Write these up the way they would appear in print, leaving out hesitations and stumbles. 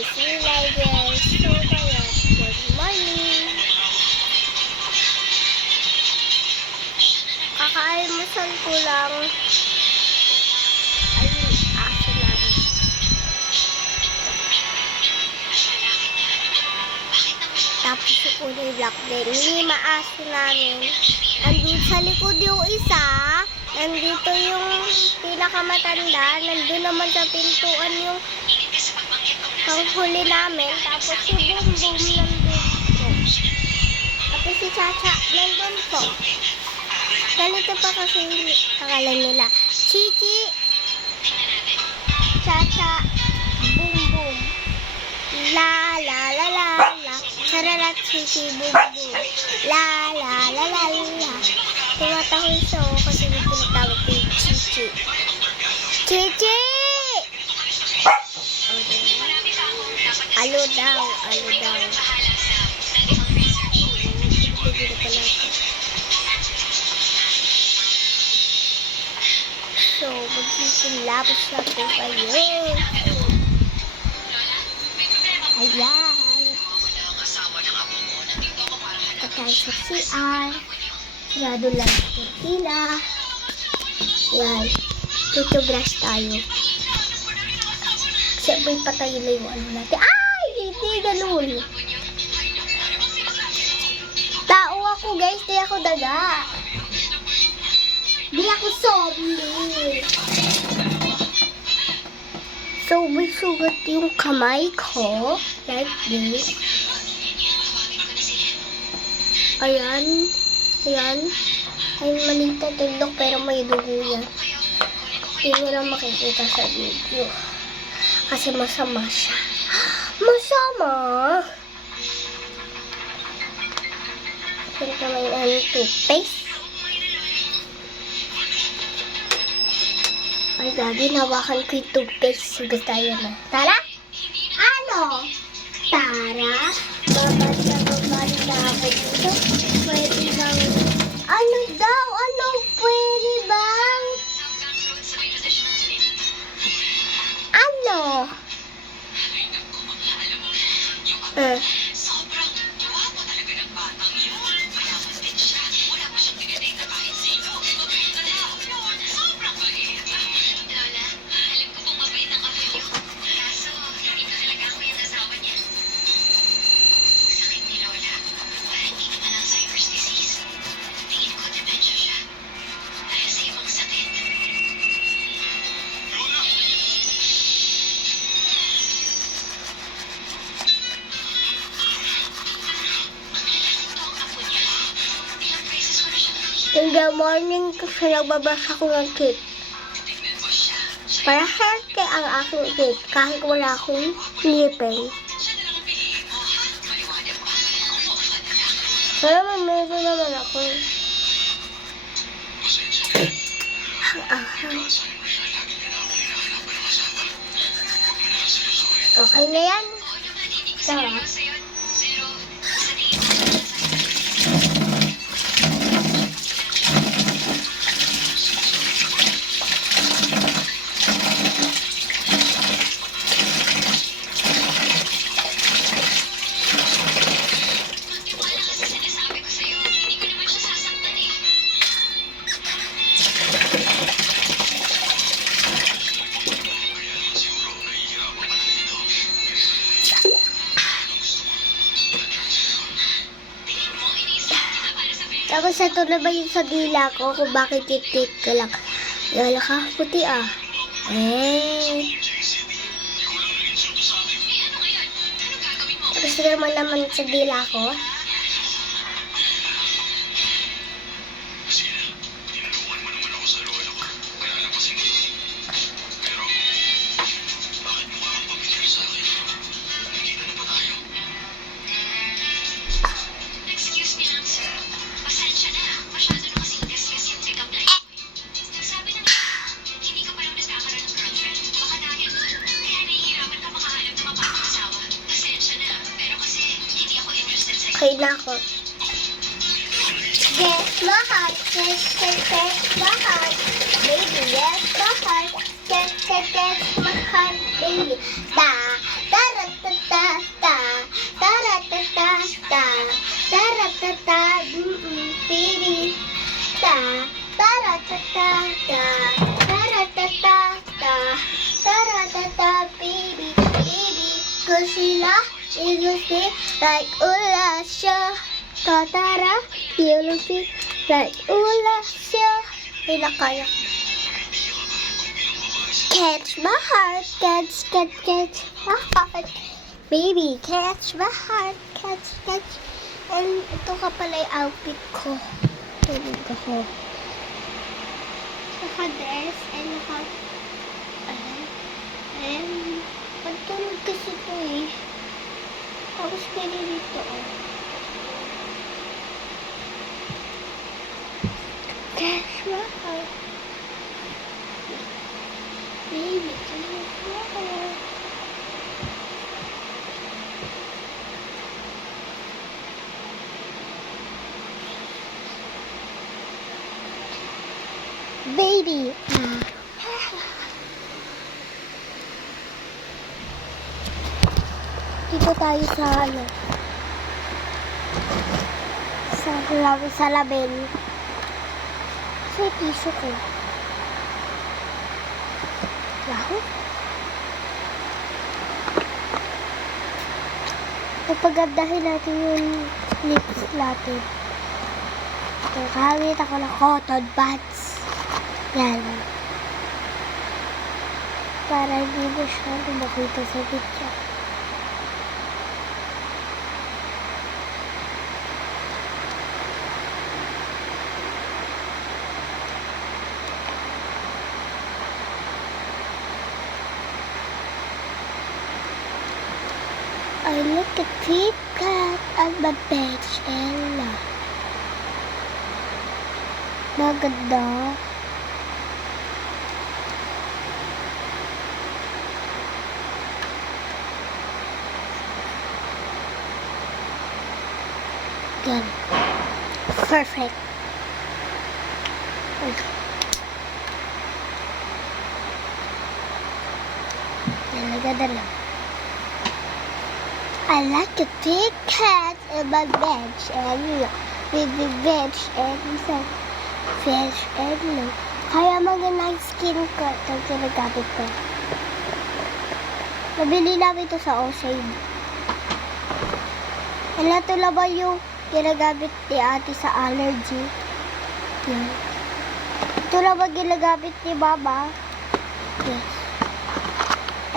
Silay guys. So kaya, good morning. Kakaalmusal ko lang. Ayun, aso namin. Tapos yung kulay black din. Hindi maaso namin. Andun sa likod yung isa. Nandito yung pinakamatanda. Nandun naman sa pintuan yung panghuli namin. Tapos si Boom Boom nandun po. Tapos si Chacha nandun po. Ganito pa kasi pangalan nila. Chichi, Chacha, Boom Boom. La la la la la. Sararat Chichi Boom Boom. La la la la la. Tumatahoy siya kasi may pinatawag ko yung Chichi. Chichi! Alo daw, alo daw. Dito pala ako. So, magsisilapos na po kayo. Ayan. Patay sa CR. Sarado lang sa kurtina. Ayan. Tutubrush tayo. Siyempre patay na yung ano natin. Ay! Hindi ganun. Tao ako guys. Di ako daga. Di ako zombie. So, may sugat yung kamay ko. Like this. Ayan. Ayan. Ay, malita tulok pero may dugo yan. Hindi nyo lang makikita sa video. Kasi masama siya. Masama! Siyempre may toothpaste. Ay, lagi nawakan ko yung toothpaste. Gusto yun na. Tara? Ano? Tara? Babad na ako dito. Pwede bang... Ano daw? Ano? Pwede bang? Ano? In the morning kasi nagbabasa ko ng cake. Para healthy ang aking cake kahit wala akong ngipin. Pero may meron naman ako. Okay na yan. Tara. Tapos ito na ba yung sa dila ko kung bakit titik ko lang. Wala ka, puti ah. Tapos naman sa dila ko. Okay na ako. Yes, my heart. Yes, yes, yes, my heart. Baby, yes, my heart. Yes, yes, yes, my heart. Baby. Da, da, da, da, sila, ilusi, like ulasya. Tatara, ilusi, like ulasya. Hindi na kaya. Catch my heart, catch my heart. Baby, catch my heart, catch. And ito ka pala yung outfit ko. Tulog ako. Naka-dress and and pagtulog kasi ito eh. Tapos pwede dito oh. Catch my heart. Baby, catch my heart. Baby. Dito tayo sa sa label. Sa piso ko. Wow. Papagandahin natin yung lips natin. Ito, kahit ako ng cotton buds. Yan. Para hindi mo siya makita sa video. I look at Pete Cat on the bench and maganda. Yan. Perfect. Yan, naganda lang. I like a big cat in my bench and with the bench and some fish and kaya maganda yung skin ko itong ginagamit ko. Nabili namin ito sa Oshade. And ito naman yung ginagamit ni ate sa allergy. Yan. Ito naman ginagamit ni mama. Yes.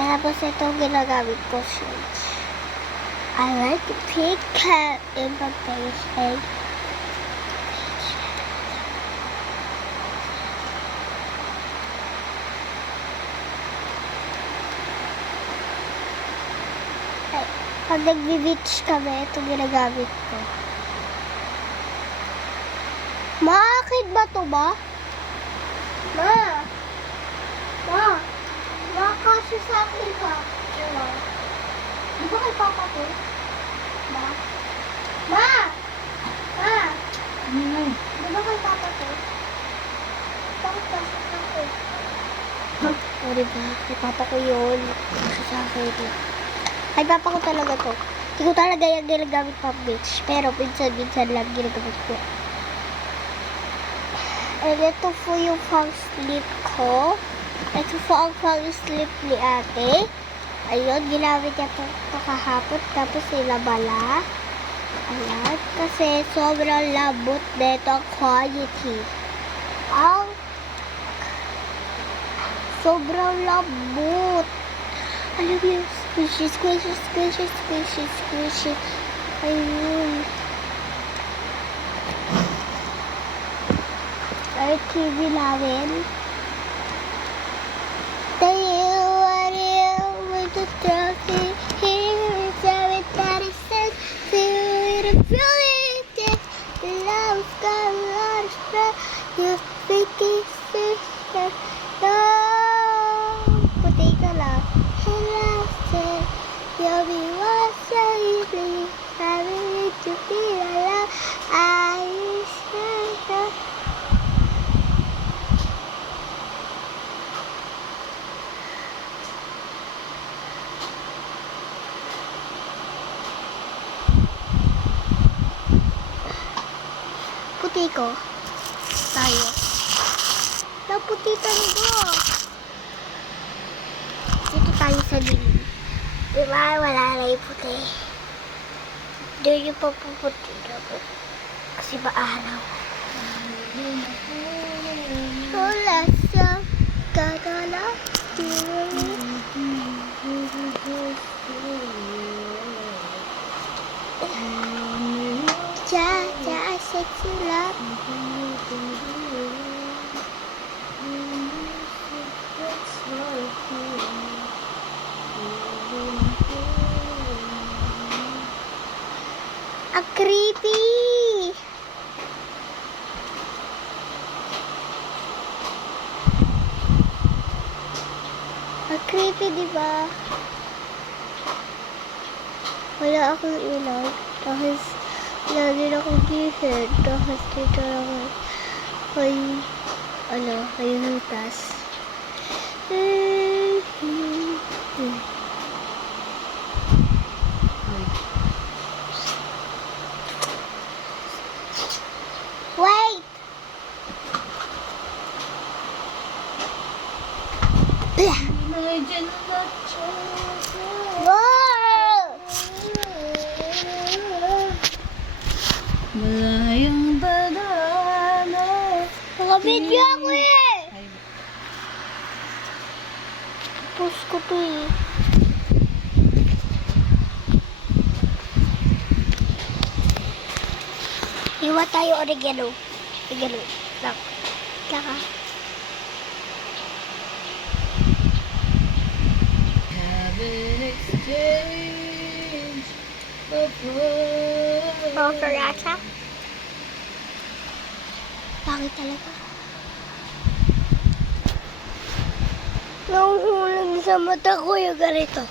And tapos ito ginagamit ko shades. I like the pink cat in my face and pag nag-beach kami, ito ginagamit ko. Maakit ba ito ba? Ma, kasi sa akin ka. Di ba kay Papa to? Ma? Di ba kay Papa to? Bakit kasi sa akin? O diba? Kay Papa ko yun. Kasi sa akin. Kay Papa ko talaga to. Hindi ko talaga yung ginagamit pa beach. Pero minsan lang ginagamit ko. And ito po yung pang sleep ko. Ito po ang pang sleep ni ate. Ayun, ginamit niya ito kahapon. Tapos sinabala. Ayan. Kasi sobrang labot nito ang quality. Sobrang labot. Alam mo, squishy. Ayun. Ay, TV namin. The trophy here is every that it says feel it love's got a lot of stress you think it's sister no puti ka lang and I said you'll be what safely having to feel alive I said puti ko. Tayo. Naputi talaga. Dito tayo sa dilim. Diba? Wala na yung puti. Doon yung papuputi dapat. Kasi maaraw. Wala sa gagala. Jaja, sexy love. Ang creepy! Ang creepy, diba? Wala akong ilag. Tapos, wala din akong gising. Tapos, dito ako ay hutas. Wait! Wow! Malayang badana. Naka-video ako eh! Post ko to eh. Iwa tayo oregano. Oregano. Lang. Laka. Have an exchange of Paparata. Bakit talaga? Nahuhulag sa mata ko yung ganito.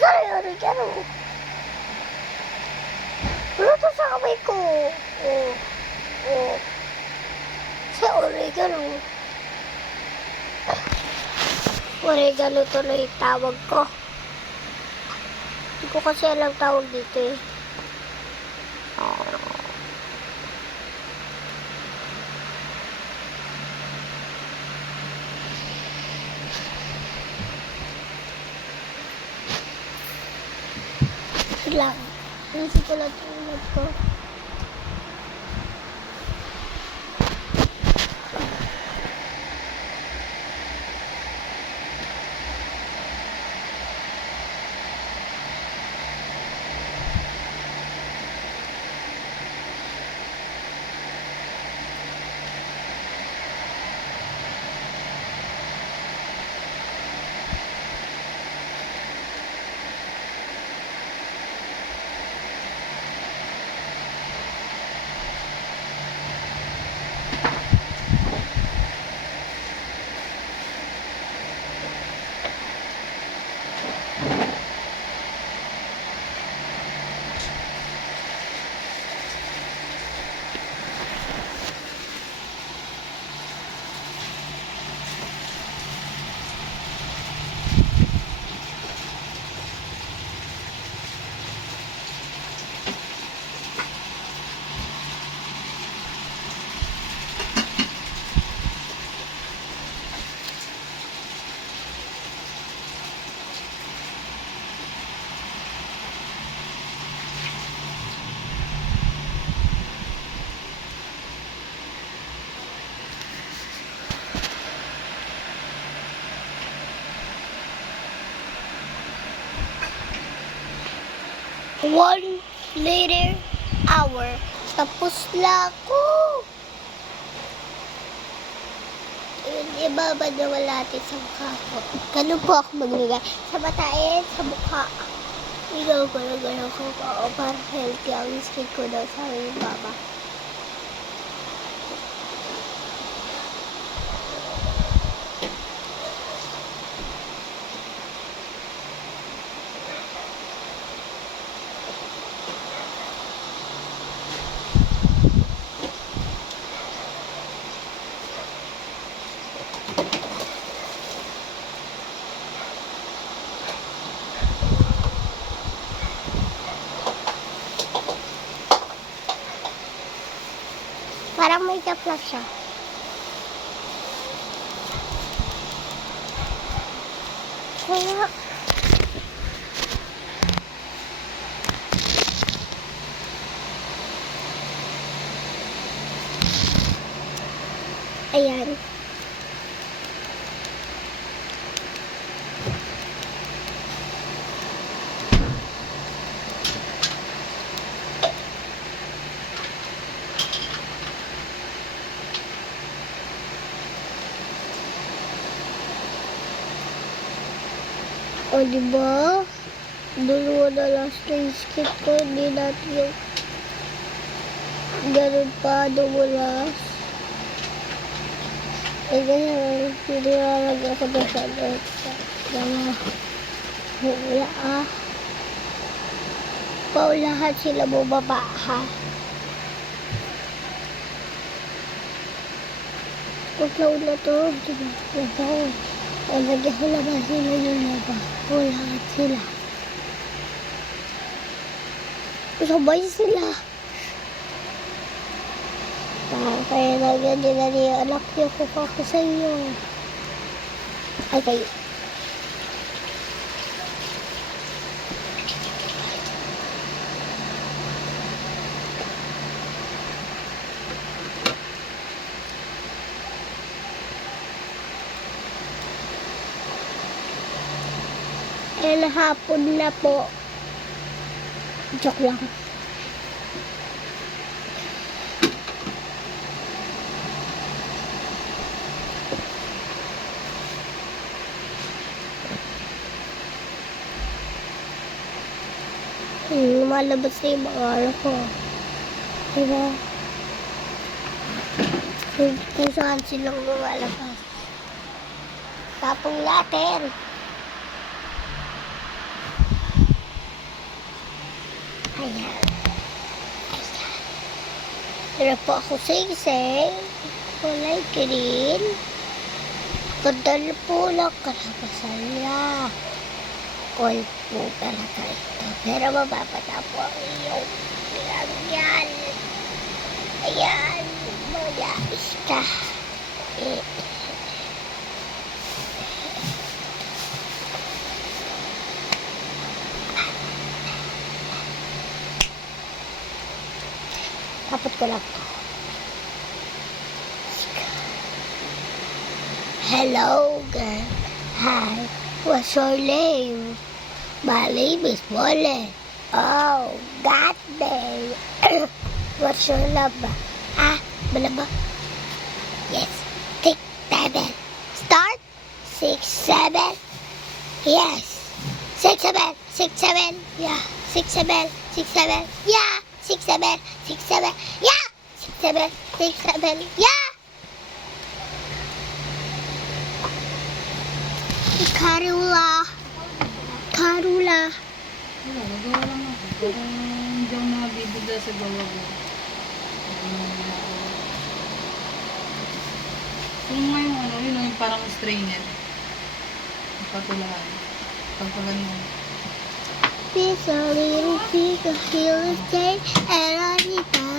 Sorry, oregano. Ano to sa kamay ko? Sa oregano. Oregano tuloy tawag ko. Hindi ko kasi alam tawag dito eh. Lang. Naisip ko lang tulad ko. One later hour. Tapos na ako. Ibabad na wala natin sa mukha ko. Ganun po ako maglagay. Sa batain, sa mukha. Ilaw ko na gano'n ko pa. Para healthy ang skin ko daw sa aking baba. makeup lang siya. Kaya, ayan. O, diba? Dalawa na lang sa skip ko. Hindi natin yung ganun pa dumulas. Eh, ganyan. Hindi nalagyan ko na sa dalawa. Wala ah. Paulahan sila bumaba ha. Kung na to, diba? Diba? Lagyan ko naman sila yung laba. Paulahan sila. Sabay sila. Kaya lagyan nila niya anak niyo ko ako sa iyo. Ay kayo. Hapon na po. Joke lang. Lumalabas na yung mga ano ko. Diba? Kung saan silang lumalabas. Tapong natin. Ayan. Ayan. Pero po ako sing-sing. Kulay green. Ganda na po lang karapasan niya. Cold po talaga ito. Pero mababata po ang iyong lagyan. Ayan. Mga isa. Kapot ko lang to. Hello, girl. Hi. What's your name? My name is Molly. Oh, God day. What's your number? Malaba? Yes. 6, 7. Start. 6, 7. Yes. 6, 7. 6, 7. Yeah. 6, 7. 6, 7. Yeah. 6, 7. 6, 7. Yeah. 6, 7. 6, 7. Yeah. Karula. Karula. Wala, nagawa lang ako. Parang hindi ako nakabibigla sa gawa ko. Kung nga yung ano, yun yung parang strainer. Patulahan. Pagpagan mo. It's a little bit of healing day, and I need that.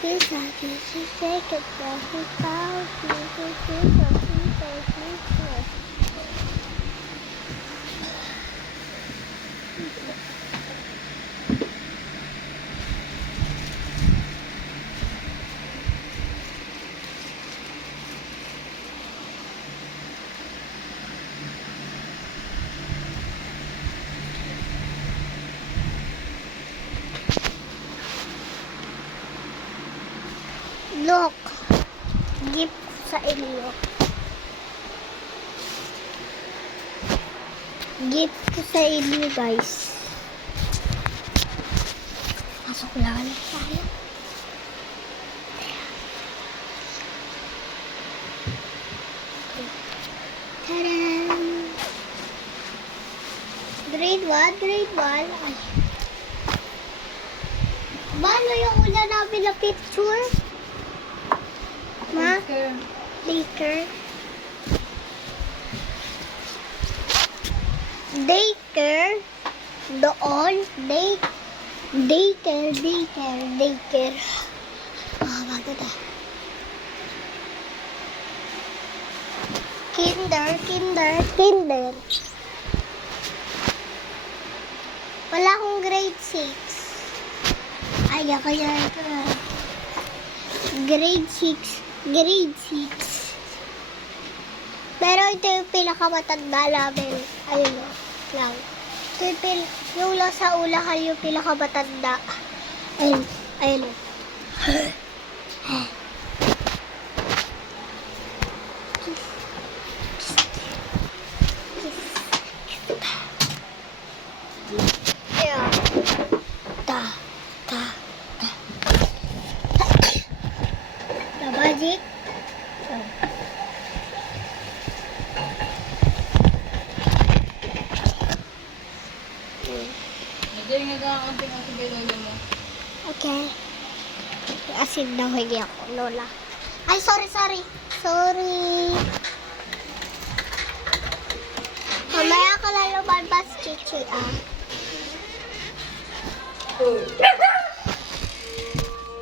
This I can just take a breath without you. Look, gift sa inyo. Gift ko sa inyo, guys. Pasok lang tayo. Tadam! Grade 1, grade 1. Ay. Balo yung una namin na picture? Ma? Later. Daycare. Doon. Daycare, daycare, daycare. Ah, bago na. Kinder, kinder, kinder. Wala akong grade 6. Ay, kaya ito. Grade 6. Grade 6. Pero ito yung pinakamatanda namin. Ayun o. Lang. Ito yung lang sa ulahan yung pinakamatanda. Ayun. Ayun o. Ayun. Ta. Ta. Ta. The magic. Nagyari nga ka kaunting asin kay lolo mo. Okay. Asin daw hindi ako, Lola. Ay, sorry. Sorry. Mamaya ka na lumabas, Chichi, ah.